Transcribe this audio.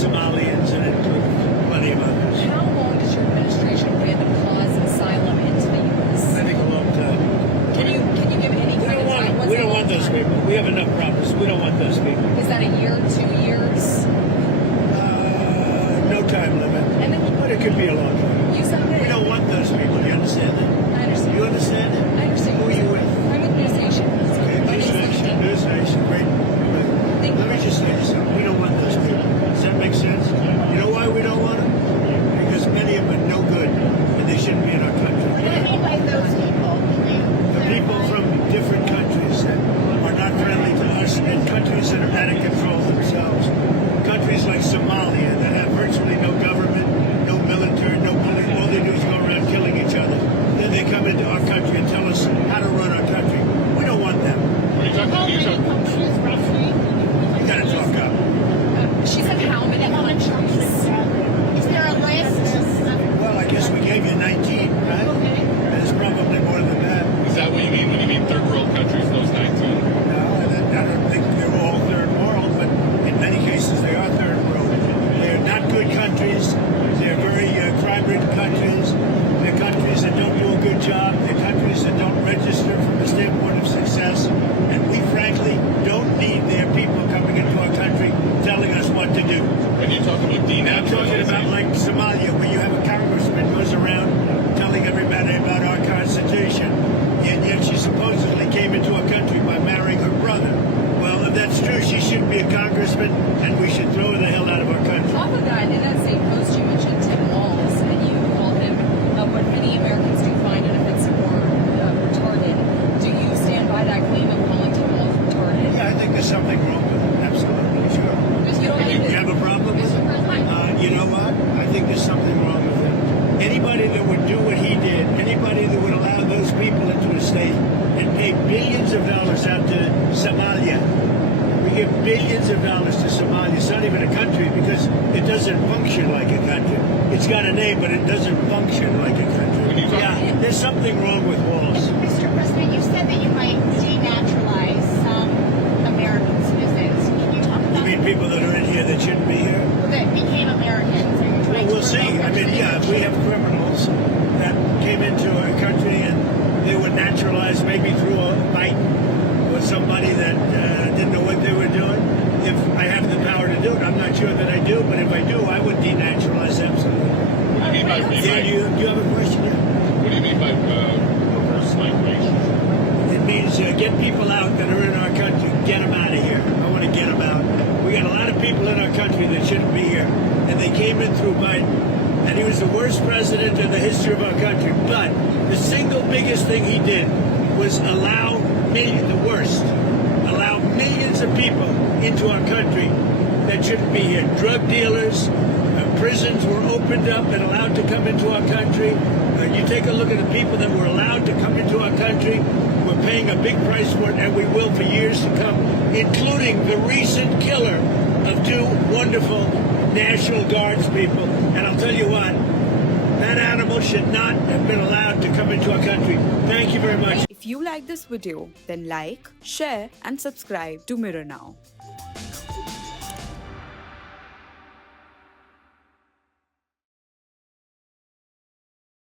Somalians and plenty of others. How long does your administration plan to pause asylum into the U.S.? I think a long time. Can you give any kind of time? We don't want those people. We have enough problems. We don't want those people. Is that a year, 2 years? No time limit. And then But it could be a long time. you said that. We don't want those people. Do you understand that? I understand. You understand it? I understand. Who are you with? I'm with News Nation. Okay, My News name's Nation. News Nation. Great. Thank Let me you. just say this. We don't want those people. Does that make sense? You know why we don't want them? Because many of them are no good, and they shouldn't be in our country. What do you mean by those people? The people from different countries that are not friendly to us, and countries that are out of control themselves. Countries like Somalia that have virtually no government, no military, no police. All they do is go around killing each other. Then they come into our country and tell us how to run our country. We don't want them. How many countries roughly? You got to talk up. She said how many countries? Is there a list? Well, I guess we gave you 19, right? Okay. There's probably more than that. Is that what you mean when you mean third world countries, those 19? No, I don't think they're all third world, but in many cases they are third world. They're not good countries. They're very crime-ridden countries. They're countries that don't do a good job. They're countries that don't register from the standpoint of success. And we, frankly, don't need their people coming into our country telling us what to do. And you talk about And I'm talking about denaturalization. like Somalia, where you have a congressman goes around telling everybody about our Constitution, and yet she supposedly came into our country by marrying her brother. Well, if that's true, she shouldn't be a congressman, and we should throw her the hell out of our country. Top of that, in that same post, you mentioned Tim Walz, and you called him what many Americans do find an offensive or retarded. Do you stand by that claim of calling Tim Walz retarded? Yeah, I think there's something wrong with it. Absolutely, sure. Because you don't You have a problem with it? You know what? I think there's something wrong with it. Anybody that would do what he did, anybody that would allow those people into a state and pay billions of dollars out to Somalia. We give billions of dollars to Somalia. It's not even a country because it doesn't function like a country. It's got a name, but it doesn't function like a country. Yeah, there's something wrong with Walls. Mr. President, you said that you might denaturalize some American citizens. Can you talk You about mean people that are in here that shouldn't be here? that became Americans? Are you trying We'll to see. revoke I their mean, yeah, if we have criminals that came into our country and they were naturalized maybe through a Biden or somebody that didn't know what they were doing, if I have the power to do it, I'm not sure that I do, but if I do, I would denaturalize absolutely. What do you mean by Yeah, do you have a question? Yeah. What do you mean by reverse migration? It means get people out that are in our country, get them out of here. I want to get them out. We got a lot of people in our country that shouldn't be here, and they came in through Biden, and he was the worst president in the history of our country. But the single biggest thing he did was allow millions of people into our country that shouldn't be here. Drug dealers, prisons were opened up and allowed to come into our country. You take a look at the people that were allowed to come into our country. We're paying a big price for it, and we will for years to come, including the recent killer of two wonderful National Guards people. And I'll tell you what, that animal should not have been allowed to come into our country. Thank you very much. If you like this video, then like, share and subscribe to Mirror Now.